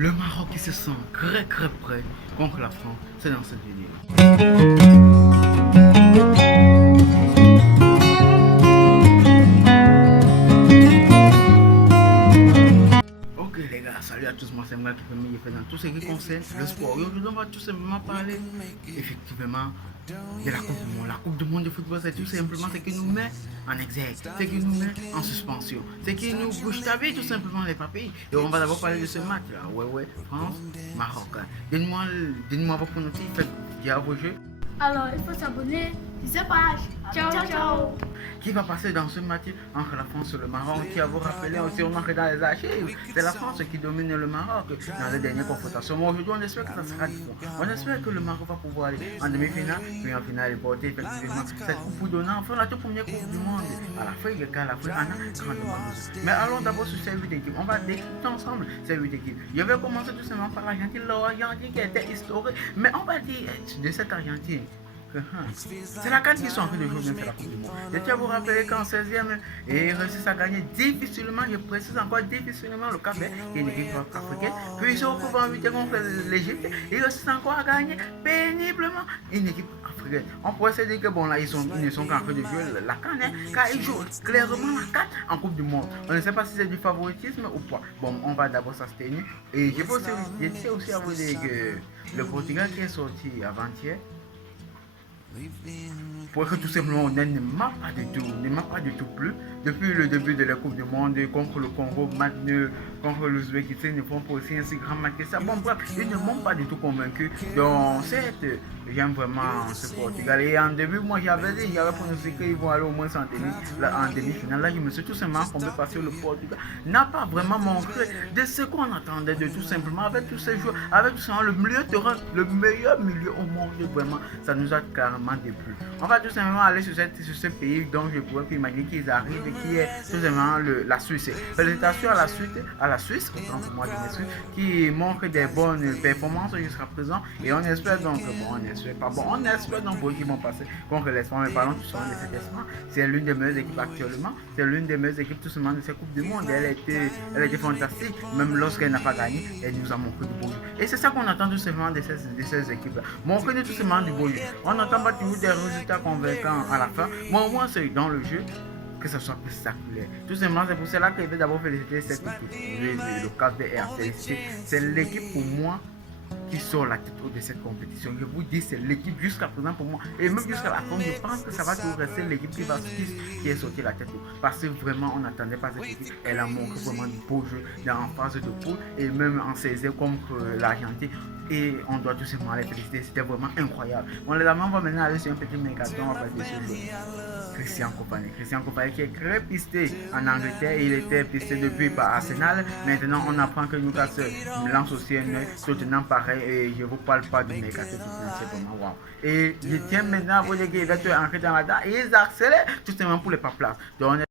Le Maroc qui se sent très prêt contre la France, c'est dans cette vidéo. Ok les gars, salut à tous, moi c'est moi qui fait dans tout ce qui concerne le sport. Aujourd'hui on va tout simplement parler effectivement de la Coupe du Monde. La Coupe du Monde de football, c'est tout simplement ce qui nous met en exergue, ce qui nous met en suspension, ce qui nous bouge ta vie tout simplement les papilles. Et on va d'abord parler de ce match là. Ouais, France, Maroc. Dites-moi vos pronostics, faites dire vos jeux. Alors, il faut s'abonner sur cette page. Ciao. Qui va passer dans ce match entre la France et le Maroc? Qui va vous rappeler aussi, on entre dans les archives. C'est la France qui domine le Maroc dans les dernières confrontations. Mais aujourd'hui, on espère que ça sera différent. On espère que le Maroc va pouvoir aller en demi-finale, puis en finale et porter effectivement cette coupe pour donner enfin la toute première coupe du monde à l'Afrique, car l'Afrique en a grandement besoin. Mais allons d'abord sur ces 8 équipes. On va décrypter ensemble ces 8 équipes. Je vais commencer tout simplement par l'Argentine. L'Argentine qui était historique. Mais on va dire de cette Argentine. C'est la CAN qui sont en train de jouer, c'est la Coupe du Monde. Je tiens à vous rappeler qu'en 16e, il réussit à gagner difficilement, je précise encore difficilement, le Cap-Vert, qui est une équipe africaine. Puis il se retrouve en 8e contre l'Égypte, il réussit encore à gagner péniblement une équipe africaine. On pourrait se dire que bon là, ils ne sont qu'en train de jouer la CAN, car ils jouent clairement la CAN en Coupe du Monde. On ne sait pas si c'est du favoritisme ou pas. Bon, on va d'abord s'abstenir. Et je tiens aussi à vous dire que le Portugal qui est sorti avant-hier, pour que tout simplement on ne m'a pas du tout plu. Depuis le début de la Coupe du Monde contre le Congo, match nul, contre l'Ouzbékistan, ils ne font pas aussi un si grand match que ça. Bon bref, ils ne m'ont pas du tout convaincu. Donc certes, j'aime vraiment ce Portugal. Et en début, moi j'avais prononcé qu'ils vont aller au moins en demi-finale. Là, je me suis tout simplement tombé parce que le Portugal n'a pas vraiment montré de ce qu'on attendait de tout simplement avec tous ces joueurs, avec tout simplement le meilleur milieu au monde. Vraiment, ça nous a carrément déplu. On va tout simplement aller sur ce pays dont je pourrais imaginer qu'ils arrivent, qui est tout simplement la Suisse. Félicitations à la Suisse, autant pour moi de mes Suisses, qui montre des bonnes performances jusqu'à présent. Et on espère donc, on espère donc qu'ils vont passer contre l'Espagne. Mais parlons tout simplement de cette Espagne. C'est l'une des meilleures équipes actuellement. C'est l'une des meilleures équipes tout simplement de cette Coupe du Monde. Elle était fantastique, même lorsqu'elle n'a pas gagné, elle nous a montré du beau jeu. Et c'est ça qu'on attend tout simplement de ces équipes-là. Montrer tout simplement du beau jeu. On n'entend pas toujours des résultats convaincants à la fin, mais au moins c'est dans le jeu que ça soit plus spectaculaire. Tout simplement, c'est pour cela que je vais d'abord féliciter cette équipe, le Cap-Vert. C'est l'équipe pour moi qui sort la tête de cette compétition. Je vous dis, c'est l'équipe jusqu'à présent pour moi. Et même jusqu'à la fin, je pense que ça va toujours rester l'équipe qui est sortie la tête. Parce que vraiment, on n'attendait pas cette équipe. Elle a montré vraiment du beau jeu en phase de poule et même en 16e contre l'Argentine. Et on doit tout simplement les féliciter. C'était vraiment incroyable. Bon, les amis, on va maintenant aller sur un petit mégaton. On va parler de ce jeu. Christian Compagnie qui est très pisté en Angleterre. Il était pisté depuis par Arsenal. Maintenant, on apprend que Newcastle lance aussi un soutenant pareil. Et je ne vous parle pas du mercato financier, vraiment wow. Et je tiens maintenant à vous dire qu'ils vont entrer dans la date et ils accélèrent tout simplement pour les pas places. Donc,